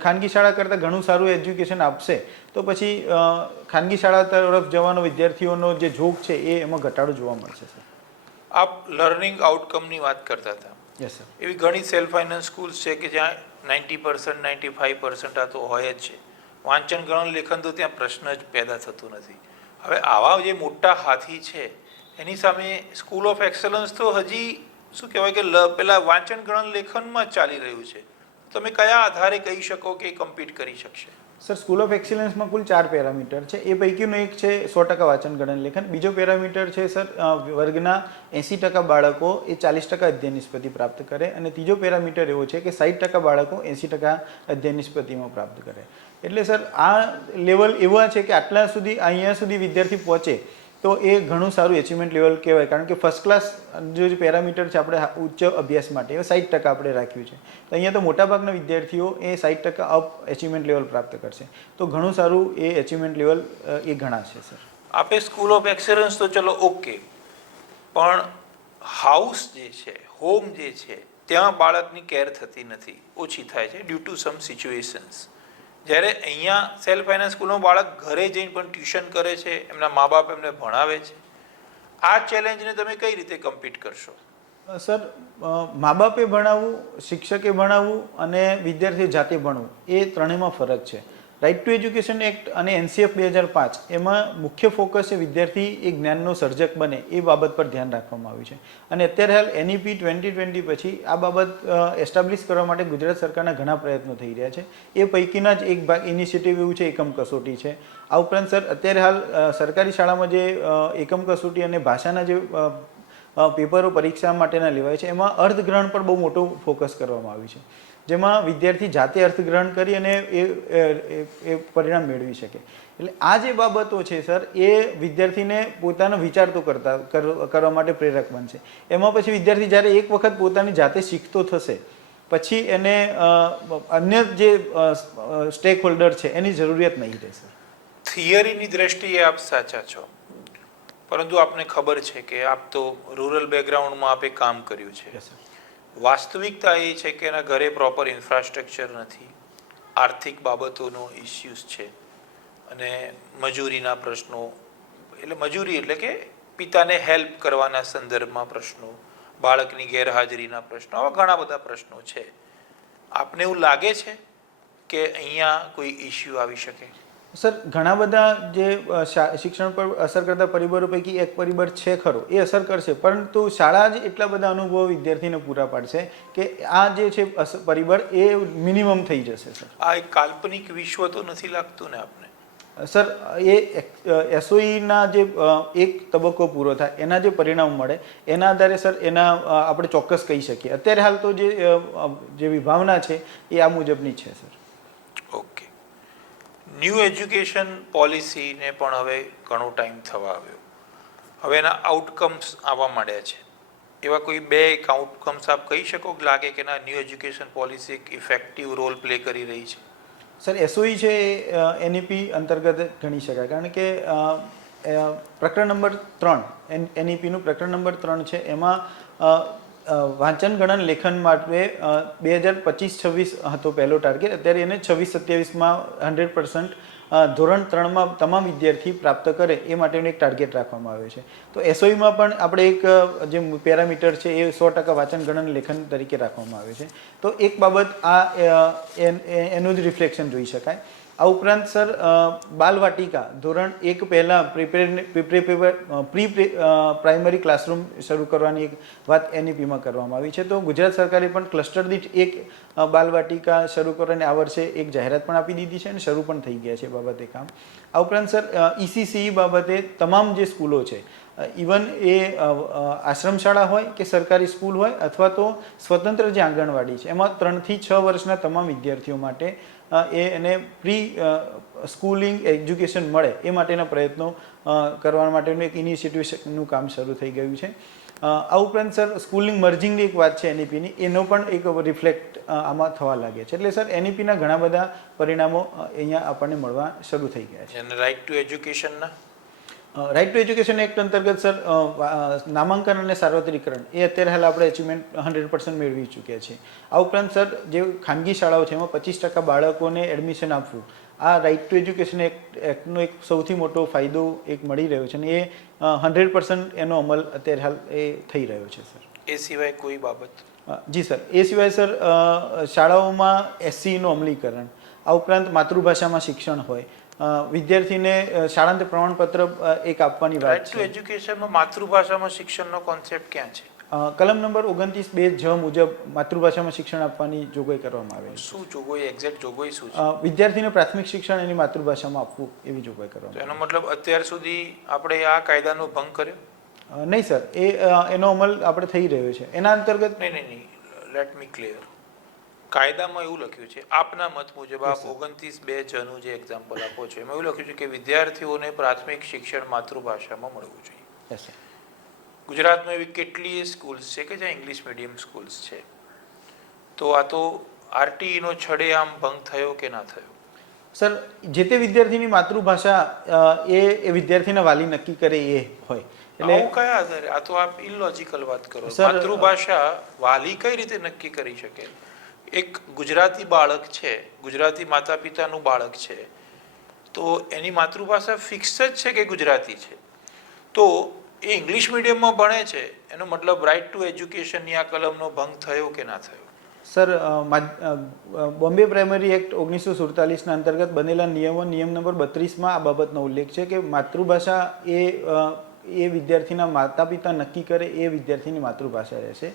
ખાનગી શાળા કરતાં ઘણું સારું એજ્યુકેશન આપશે તો પછી ખાનગી શાળા તરફ જવાનો વિદ્યાર્થીઓનો જે ઝોક છે એ એમાં ઘટાડો જોવા મળશે. સર આપ લર્નિંગ આઉટકમની વાત કરતા હતા. Yes sir. એવી ઘણી સેલ્ફ ફાઇનાન્સ સ્કૂલ્સ છે કે જ્યાં 90% 95% આ તો હોય જ છે. વાંચન ગણન લેખન તો ત્યાં પ્રશ્ન જ પેદા થતું નથી. હવે આવા જે મોટા હાથી છે એની સામે સ્કૂલ ઓફ એક્સલન્સ તો હજી શું કહેવાય કે પેલા વાંચન ગણન લેખનમાં ચાલી રહ્યું છે. તમે કયા આધારે કહી શકો કે કમ્પીટ કરી શકશે? સર સ્કૂલ ઓફ એક્સિલન્સમાં કુલ 4 પેરામીટર છે. એ પૈકીનું એક છે 100% વાંચન ગણન લેખન. બીજો પેરામીટર છે સર વર્ગના 80% બાળકો એ 40% અધ્યયન નિષ્પત્તિ પ્રાપ્ત કરે અને ત્રીજો પેરામીટર એવો છે કે 60% બાળકો 80% અધ્યયન નિષ્પત્તિમાં પ્રાપ્ત કરે. એટલે સર આ લેવલ એવા છે કે આટલા સુધી અહીંયા સુધી વિદ્યાર્થી પહોંચે તો એ ઘણું સારું એચિવમેન્ટ લેવલ કહેવાય. કારણ કે ફર્સ્ટ ક્લાસ જે પેરામીટર છે આપણે ઉચ્ચ અભ્યાસ માટે એ 60% આપણે રાખ્યું છે. તો અહીંયા તો મોટાભાગના વિદ્યાર્થીઓ એ 60% અપ એચિવમેન્ટ લેવલ પ્રાપ્ત કરશે. તો ઘણું સારું એ એચિવમેન્ટ લેવલ એ ગણાશે. સર આપે સ્કૂલ ઓફ એક્સેલન્સ તો ચલો ઓકે, પણ હાઉસ જે છે, હોમ જે છે, ત્યાં બાળકની કેર થતી નથી, ઓછી થાય છે ડ્યુ ટુ સમ સિચ્યુએશન્સ. જ્યારે અહીંયા સેલ્ફ ફાઇનાન્સ સ્કૂલમાં બાળક ઘરે જઈને પણ ટ્યુશન કરે છે, એમના મા બાપ એમને ભણાવે છે. આ ચેલેન્જને તમે કઈ રીતે કમ્પીટ કરશો? સર મા બાપે ભણાવવું, શિક્ષકે ભણાવવું અને વિદ્યાર્થીએ જાતે ભણવું એ ત્રણેયમાં ફરક છે. રાઇટ ટુ એજ્યુકેશન એક્ટ અને NCF 2005 એમાં મુખ્ય ફોકસ છે વિદ્યાર્થી એ જ્ઞાનનો સર્જક બને એ બાબત પર ધ્યાન રાખવામાં આવ્યું છે. અને અત્યારે હાલ NEP 2020 પછી આ બાબત એસ્ટાબ્લિશ કરવા માટે ગુજરાત સરકારના ઘણા પ્રયત્નો થઈ રહ્યા છે. એ પૈકીના જ એક ભાગ ઇનિશિયેટિવ એવું છે એકમ કસોટી છે. આ ઉપરાંત સર અત્યારે હાલ સરકારી શાળામાં જે એકમ કસોટી અને ભાષાના જે પેપરો પરીક્ષા માટેના લેવાય છે એમાં અર્થગ્રહણ પર બહુ મોટું ફોકસ કરવામાં આવ્યું છે, જેમાં વિદ્યાર્થી જાતે અર્થગ્રહણ કરી અને એ પરિણામ મેળવી શકે. એટલે આ જે બાબતો છે સર એ વિદ્યાર્થીને પોતાનો વિચાર તો કરવા માટે પ્રેરક બનશે. એમાં પછી વિદ્યાર્થી જ્યારે એક વખત પોતાની જાતે શીખતો થશે પછી એને અન્ય જે સ્ટેક હોલ્ડર છે એની જરૂરિયાત નહીં રહેશે. થિયરીની દ્રષ્ટિએ આપ સાચા છો, પરંતુ આપને ખબર છે કે આપ તો રૂરલ બેકગ્રાઉન્ડમાં આપે કામ કર્યું છે. વાસ્તવિકતા એ છે કે એના ઘરે પ્રોપર ઇન્ફ્રાસ્ટ્રક્ચર નથી, આર્થિક બાબતોનો ઇસ્યુઝ છે અને મજૂરીના પ્રશ્નો, એટલે મજૂરી એટલે કે પિતાને હેલ્પ કરવાના સંદર્ભમાં પ્રશ્નો, બાળકની ગેરહાજરીના પ્રશ્નો, આવા ઘણા બધા પ્રશ્નો છે. આપને એવું લાગે છે કે અહીંયા કોઈ ઇસ્યુ આવી શકે? સર ઘણા બધા જે શિક્ષણ પર અસર કરતા પરિબળો પૈકી એક પરિબળ છે ખરો, એ અસર કરશે, પરંતુ શાળા જ એટલા બધા અનુભવો વિદ્યાર્થીને પૂરા પાડશે કે આ જે છે પરિબળ એ મિનિમમ થઈ જશે. સર આ એક કાલ્પનિક વિશ્વ તો નથી લાગતું ને આપને? સર એ એસઓઈના જે એક તબક્કો પૂરો થાય એના જે પરિણામ મળે એના આધારે સર એના આપણે ચોક્કસ કહી શકીએ. અત્યારે હાલ તો જે વિભાવના છે એ આ મુજબની છે સર. ઓકે. ન્યૂ એજ્યુકેશન પોલિસીને પણ હવે ઘણો ટાઈમ થવા આવ્યો. હવે એના આઉટકમ્સ આવવા માંડ્યા છે. એવા કોઈ બે એક આઉટકમ્સ આપ કહી શકો કે લાગે કે ના ન્યૂ એજ્યુકેશન પોલિસી એક ઇફેક્ટિવ રોલ પ્લે કરી રહી છે? સર એસઓઈ છે એ એનઈપી અંતર્ગત ગણી શકાય, કારણ કે પ્રકરણ નંબર 3 એનઈપીનું પ્રકરણ નંબર 3 છે એમાં વાંચન ગણન લેખન માટે 2025-26 હતો પહેલો ટાર્ગેટ. અત્યારે એને 26-27માં 100% ધોરણ 3માં તમામ વિદ્યાર્થી પ્રાપ્ત કરે એ માટેનો એક ટાર્ગેટ રાખવામાં આવ્યો છે. તો એસઓઈમાં પણ આપણે એક જે પેરામીટર છે એ 100% વાંચન ગણન લેખન તરીકે રાખવામાં આવે છે. તો એક બાબત એનું જ રિફ્લેક્શન જોઈ શકાય. આ ઉપરાંત સર બાલવાટિકા ધોરણ 1 પહેલાં પ્રી પ્રાઇમરી ક્લાસરૂમ શરૂ કરવાની એક વાત એનઈપીમાં કરવામાં આવી છે. તો ગુજરાત સરકારે પણ ક્લસ્ટર દીઠ એક બાલવાટિકા શરૂ કરવાની આ વર્ષે એક જાહેરાત પણ આપી દીધી છે અને શરૂ પણ થઈ ગયા છે એ બાબતે કામ. આ ઉપરાંત સર ઈસીસીઈ બાબતે તમામ જે સ્કૂલો છે, ઇવન એ આશ્રમ શાળા હોય કે સરકારી સ્કૂલ હોય અથવા તો સ્વતંત્ર જે આંગણવાડી છે, એમાં 3 થી 6 વર્ષના તમામ વિદ્યાર્થીઓ માટે એને પ્રી સ્કૂલિંગ એજ્યુકેશન મળે એ માટેના પ્રયત્નો કરવા માટેનું એક ઇનિશિયેટિવનું કામ શરૂ થઈ ગયું છે. આ ઉપરાંત સર સ્કૂલિંગ મર્જિંગની એક વાત છે એનઈપીની, એનો પણ એક રિફ્લેક્ટ આમાં થવા લાગે છે. એટલે સર એનઈપીના ઘણા બધા પરિણામો અહીંયા આપણને મળવા શરૂ થઈ ગયા છે. અને રાઇટ ટુ એજ્યુકેશનના રાઇટ ટુ એજ્યુકેશન એક્ટ અંતર્ગત સર નામાંકન અને સાર્વત્રિકરણ એ અત્યારે હાલ આપણે અચીવમેન્ટ 100% મેળવી ચૂક્યા છીએ. આ ઉપરાંત સર જે ખાનગી શાળાઓ છે એમાં 25% બાળકોને એડમિશન આપવું, આ રાઇટ ટુ એજ્યુકેશન એક્ટનો એક સૌથી મોટો ફાયદો એક મળી રહ્યો છે અને એ 100% એનો અમલ અત્યારે હાલ એ થઈ રહ્યો છે સર. એ સિવાય કોઈ બાબત? જી સર, એ સિવાય સર શાળાઓમાં એસસીનું અમલીકરણ, આ ઉપરાંત માતૃભાષામાં શિક્ષણ હોય, વિદ્યાર્થીને શાળાંત પ્રમાણપત્ર એક આપવાની વાત રાઇટ ટુ એજ્યુકેશનમાં માતૃભાષામાં શિક્ષણનો કોન્સેપ્ટ ક્યાં છે? કલમ નંબર 29(2) મુજબ માતૃભાષામાં શિક્ષણ આપવાની જોગવાઈ કરવામાં આવે છે. શું જોગવાઈ, એક્ઝેક્ટ જોગવાઈ શું છે? વિદ્યાર્થીને પ્રાથમિક શિક્ષણ એની માતૃભાષામાં આપવું એવી જોગવાઈ કરવામાં. એનો મતલબ અત્યાર સુધી આપણે આ કાયદાનો ભંગ કર્યો? નહીં સર, એનો અમલ આપણે થઈ રહ્યો છે એના અંતર્ગત. નહીં, લેટ મી ક્લિયર. કાયદામાં એવું લખ્યું છે, આપના મત મુજબ આપ 29(2) નું જે એક્ઝામ્પલ આપો છો એમાં એવું લખ્યું છે કે વિદ્યાર્થીઓને પ્રાથમિક શિક્ષણ માતૃભાષામાં મળવું જોઈએ. Yes sir. ગુજરાતમાં એવી કેટલીય સ્કૂલ્સ છે કે જ્યાં ઇંગ્લિશ મીડિયમ સ્કૂલ્સ છે. તો આ તો આરટીઈનો છડેઆમ ભંગ થયો કે ના થયો? સર, જે તે વિદ્યાર્થીની માતૃભાષા એ વિદ્યાર્થીના વાલી નક્કી કરે એ હોય. એટલે કયા આધારે? આ તો આપ ઇલોજિકલ વાત કરો. માતૃભાષા વાલી કઈ રીતે નક્કી કરી શકે? એક ગુજરાતી બાળક છે, ગુજરાતી માતા પિતાનું બાળક છે, તો એની માતૃભાષા ફિક્સ જ છે કે ગુજરાતી છે. તો એ ઇંગ્લિશ મીડિયમમાં ભણે છે, એનો મતલબ રાઇટ ટુ એજ્યુકેશનની આ કલમનો ભંગ થયો કે ના થયો? સર, બોમ્બે પ્રાઇમરી એક્ટ 1947ના અંતર્ગત બનેલા નિયમ નંબર 32માં આ બાબતનો ઉલ્લેખ છે કે માતૃભાષા એ વિદ્યાર્થીના માતા પિતા નક્કી કરે એ વિદ્યાર્થીની માતૃભાષા રહેશે.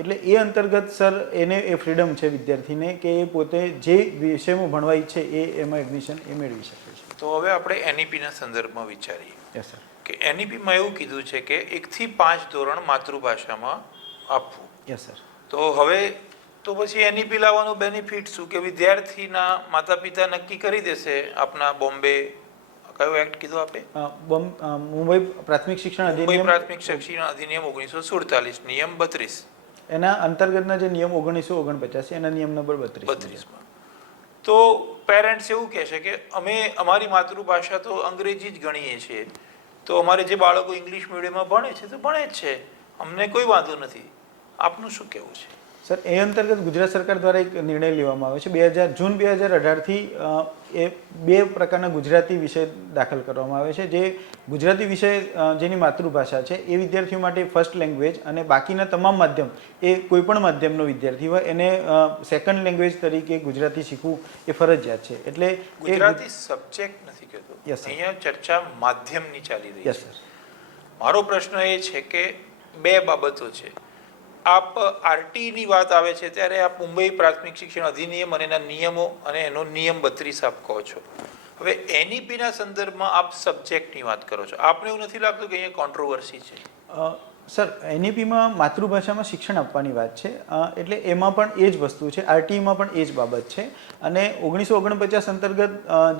એટલે એ અંતર્ગત સર એને એ ફ્રીડમ છે વિદ્યાર્થીને કે એ પોતે જે વિષયમાં ભણવા ઈચ્છે એમાં એડમિશન એ મેળવી શકે છે. તો હવે આપણે એનઈપીના સંદર્ભમાં વિચારીએ. Yes sir. કે એનઈપીમાં એવું કીધું છે કે 1 થી 5 ધોરણ માતૃભાષામાં આપવું. Yes sir. તો હવે તો પછી એનઈપી લાવવાનો બેનિફિટ શું કે વિદ્યાર્થીના માતા પિતા નક્કી કરી દેશે. આપના બોમ્બે કયો એક્ટ કીધો આપે? મુંબઈ પ્રાથમિક શિક્ષણ અધિનિયમ. પ્રાથમિક શિક્ષણ અધિનિયમ 1947 નિયમ 32 એના અંતર્ગતના જે નિયમ 1949 એના નિયમ નંબર 32માં. તો પેરેન્ટ્સ એવું કહે છે કે અમે અમારી માતૃભાષા તો અંગ્રેજી જ ગણીએ છીએ, તો અમારે જે બાળકો ઇંગ્લિશ મીડિયમમાં ભણે છે તો ભણે જ છે, અમને કોઈ વાંધો નથી. આપનું શું કહેવું છે? સર, એ અંતર્ગત ગુજરાત સરકાર દ્વારા એક નિર્ણય લેવામાં આવ્યો છે. જૂન 2018થી એ 2 પ્રકારના ગુજરાતી વિષય દાખલ કરવામાં આવે છે. જે ગુજરાતી વિષય જેની માતૃભાષા છે એ વિદ્યાર્થીઓ માટે ફર્સ્ટ લેંગ્વેજ અને બાકીના તમામ માધ્યમ એ કોઈપણ માધ્યમનો વિદ્યાર્થી હોય એને સેકન્ડ લેંગ્વેજ તરીકે ગુજરાતી શીખવું એ ફરજિયાત છે. એટલે ગુજરાતી સબ્જેક્ટ નથી કહેતો, યસ અહીંયા ચર્ચા માધ્યમની ચાલી રહી યસ છે. સર. મારો પ્રશ્ન એ છે કે 2 બાબતો છે. આપ આરટીની વાત આવે છે ત્યારે આપ મુંબઈ પ્રાથમિક શિક્ષણ અધિનિયમ અને એના નિયમો અને એનો નિયમ 32 આપ કહો છો. હવે એનઈપીના સંદર્ભમાં આપ સબ્જેક્ટની વાત કરો છો, આપને એવું નથી લાગતું કે અહીંયા કોન્ટ્રોવર્સી છે? સર, એનઈપીમાં માતૃભાષામાં શિક્ષણ આપવાની વાત છે, એટલે એમાં પણ એ જ વસ્તુ છે, આરટીઈમાં પણ એ જ બાબત છે. અને 1949 અંતર્ગત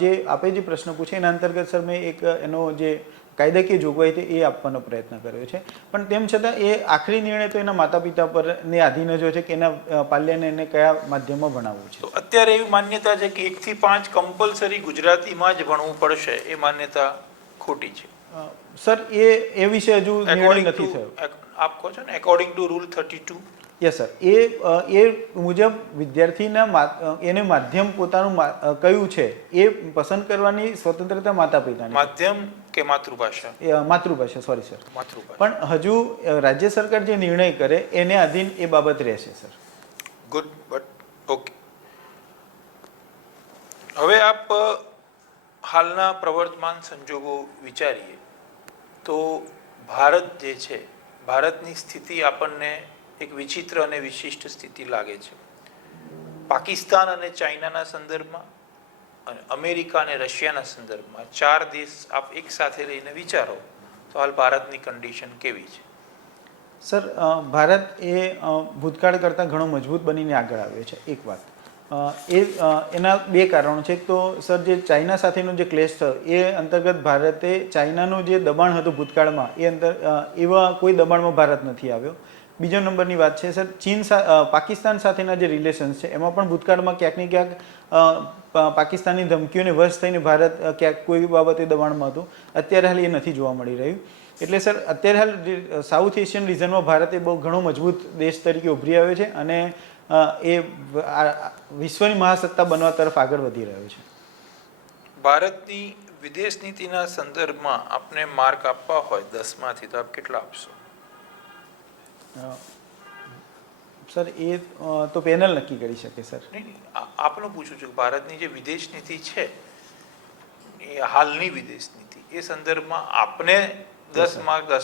જે આપે જે પ્રશ્ન પૂછે એના અંતર્ગત સર મેં એક એનો જે કાયદાકીય જોગવાઈ છે એ આપવાનો પ્રયત્ન કર્યો છે. પણ તેમ છતાં એ આખરી નિર્ણય તો એના માતા પિતા પર ને આધીન જ હોય છે કે એના પાલ્યને એને કયા માધ્યમમાં ભણાવવું છે. તો અત્યારે એવી માન્યતા છે કે 1 થી 5 કમ્પલસરી ગુજરાતીમાં જ ભણવું પડશે, એ માન્યતા ખોટી છે? સર, એ વિશે હજુ નિર્ણય નથી થયો. આપ કહો છો ને according to rule 32? Yes sir, એ મુજબ વિદ્યાર્થીના એને માધ્યમ પોતાનું કયું છે એ પસંદ કરવાની સ્વતંત્રતા માતા પિતાની. માધ્યમ કે માતૃભાષા? માતૃભાષા, સોરી સર. માતૃભાષા. પણ હજુ રાજ્ય સરકાર જે નિર્ણય કરે એને આધીન એ બાબત રહેશે સર. Good, but okay. હવે આપ હાલના પ્રવર્તમાન સંજોગો વિચારીએ તો ભારત જે છે, ભારતની સ્થિતિ આપણને એક વિચિત્ર અને વિશિષ્ટ સ્થિતિ લાગે છે. પાકિસ્તાન અને ચાઇનાના સંદર્ભમાં અને અમેરિકા અને રશિયાના સંદર્ભમાં 4 દેશ આપ એક સાથે લઈને વિચારો તો હાલ ભારતની કન્ડિશન કેવી છે? સર, ભારત એ ભૂતકાળ કરતાં ઘણો મજબૂત બનીને આગળ આવ્યો છે. એક વાત એના 2 કારણો છે. એક તો સર, જે ચાઇના સાથેનો જે ક્લેશ થયો એ અંતર્ગત ભારતે ચાઇનાનું જે દબાણ હતું ભૂતકાળમાં એવા કોઈ દબાણમાં ભારત નથી આવ્યો. બીજો નંબરની વાત છે સર, પાકિસ્તાન સાથેના જે રિલેશન્સ છે એમાં પણ ભૂતકાળમાં ક્યાંક ને ક્યાંક પાકિસ્તાનની ધમકીઓને વશ થઈને ભારત ક્યાંક કોઈ બાબતે દબાણમાં હતું. અત્યારે હાલ એ નથી જોવા મળી રહ્યું. એટલે સર, અત્યારે હાલ સાઉથ એશિયન રિજનમાં ભારત એ બહુ ઘણો મજબૂત દેશ તરીકે ઉભરી આવ્યો છે અને એ વિશ્વની મહાસત્તા બનવા તરફ આગળ વધી રહ્યો છે. ભારતની વિદેશ નીતિના સંદર્ભમાં આપને માર્ક આપવા હોય 10 માંથી તો આપ કેટલા આપશો? સર, એ તો પેનલ નક્કી કરી શકે સર. આપનું પૂછું છું, ભારતની જે વિદેશ નીતિ છે એ હાલની વિદેશ નીતિ એ સંદર્ભમાં આપને 10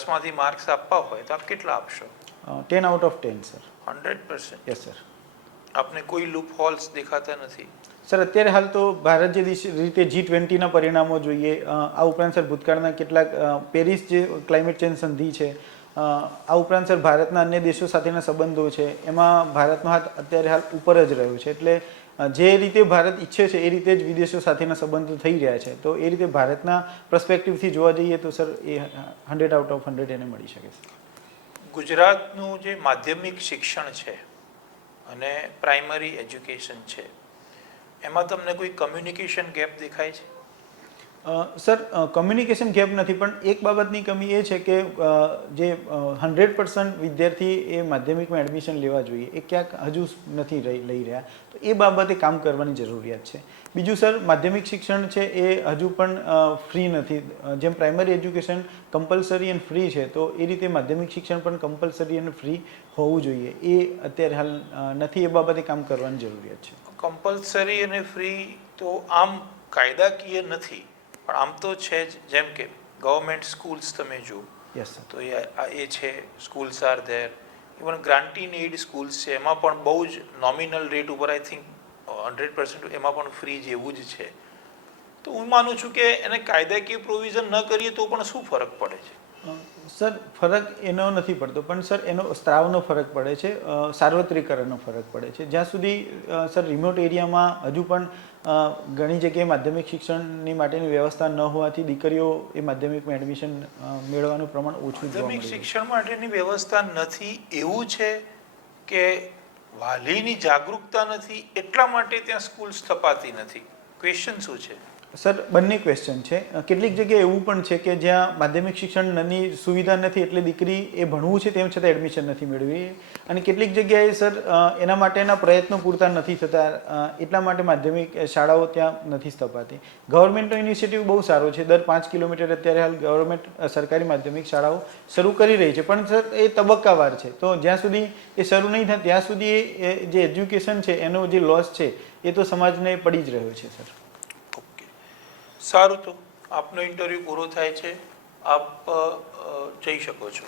માંથી માર્ક્સ આપવા હોય તો આપ કેટલા આપશો? 10 out of 10 sir. 100%? Yes sir. આપને કોઈ લૂપ હોલ્સ દેખાતા નથી? સર, અત્યારે હાલ તો ભારત જે રીતે G20ના પરિણામો જોઈએ, આ ઉપરાંત સર ભૂતકાળના કેટલાક પેરિસ જે ક્લાઇમેટ ચેન્જ સંધિ છે, આ ઉપરાંત સર ભારતના અન્ય દેશો સાથેના સંબંધો છે, એમાં ભારતનો હાથ અત્યારે હાલ ઉપર જ રહ્યો છે. એટલે જે રીતે ભારત ઈચ્છે છે એ રીતે જ વિદેશો સાથેના સંબંધો થઈ રહ્યા છે. તો એ રીતે ભારતના પર્સપેક્ટિવથી જોવા જઈએ તો સર એ 100 out of 100 એને મળી શકે છે. ગુજરાતનું જે માધ્યમિક શિક્ષણ છે અને પ્રાઇમરી એજ્યુકેશન છે એમાં તમને કોઈ કમ્યુનિકેશન ગેપ દેખાય છે? સર, કમ્યુનિકેશન ગેપ નથી, પણ એક બાબતની કમી એ છે કે જે 100% વિદ્યાર્થી એ માધ્યમિકમાં એડમિશન લેવા જોઈએ એ ક્યાંક હજુ નથી લઈ રહ્યા. તો એ બાબતે કામ કરવાની જરૂરિયાત છે. બીજું સર, માધ્યમિક શિક્ષણ છે એ હજુ પણ ફ્રી નથી. જેમ primary education compulsory and free છે, તો એ રીતે માધ્યમિક શિક્ષણ પણ કમ્પલસરી અને ફ્રી હોવું જોઈએ. એ અત્યારે હાલ નથી. એ બાબતે કામ કરવાની જરૂરિયાત છે. કમ્પલસરી અને ફ્રી તો આમ કાયદાકીય નથી, પણ આમ તો છે જ. જેમ કે ગવર્મેન્ટ સ્કૂલ્સ તમે જુઓ તો એ છે, schools are there. Even grant in aid schools છે, એમાં પણ બહુ જ નોમિનલ રેટ ઉપર આઈ થિંક 100% એમાં પણ ફ્રી જેવું જ છે. તો હું માનું છું કે એને કાયદાકીય પ્રોવિઝન ન કરીએ તો પણ શું ફરક પડે છે? સર, ફરક એનો નથી પડતો, પણ સર એનો સ્ત્રાવનો ફરક પડે છે, સાર્વત્રિકરણનો ફરક પડે છે. જ્યાં સુધી સર રિમોટ એરિયામાં હજુ પણ ઘણી જગ્યાએ માધ્યમિક શિક્ષણની માટેની વ્યવસ્થા ન હોવાથી દીકરીઓ એ માધ્યમિકમાં એડમિશન મેળવવાનું પ્રમાણ ઓછું જોવા મળે છે. માધ્યમિક શિક્ષણ માટેની વ્યવસ્થા નથી એવું છે કે વાલીની જાગૃતતા નથી એટલા માટે ત્યાં સ્કૂલ સ્થપાતી નથી? ક્વેશ્ચન શું છે? સર, બંને ક્વેશ્ચન છે. કેટલીક જગ્યાએ એવું પણ છે કે જ્યાં માધ્યમિક શિક્ષણની સુવિધા નથી એટલે દીકરી એ ભણવું છે તેમ છતાં એડમિશન નથી મેળવી. અને કેટલીક જગ્યાએ સર એના માટેના પ્રયત્નો પૂરતા નથી થતા, એટલા માટે માધ્યમિક શાળાઓ ત્યાં નથી સ્થપાતી. ગવર્મેન્ટનો ઇનિશિયેટિવ બહુ સારો છે. દર 5 કિલોમીટર અત્યારે હાલ ગવર્મેન્ટ સરકારી માધ્યમિક શાળાઓ શરૂ કરી રહી છે, પણ સર એ તબક્કાવાર છે. તો જ્યાં સુધી એ શરૂ નહીં થાય ત્યાં સુધી એ જે એજ્યુકેશન છે એનો જે લોસ છે એ તો સમાજને પડી જ રહ્યો છે સર. સારું, તો આપનો ઇન્ટરવ્યૂ પૂરો થાય છે, આપ જઈ શકો છો.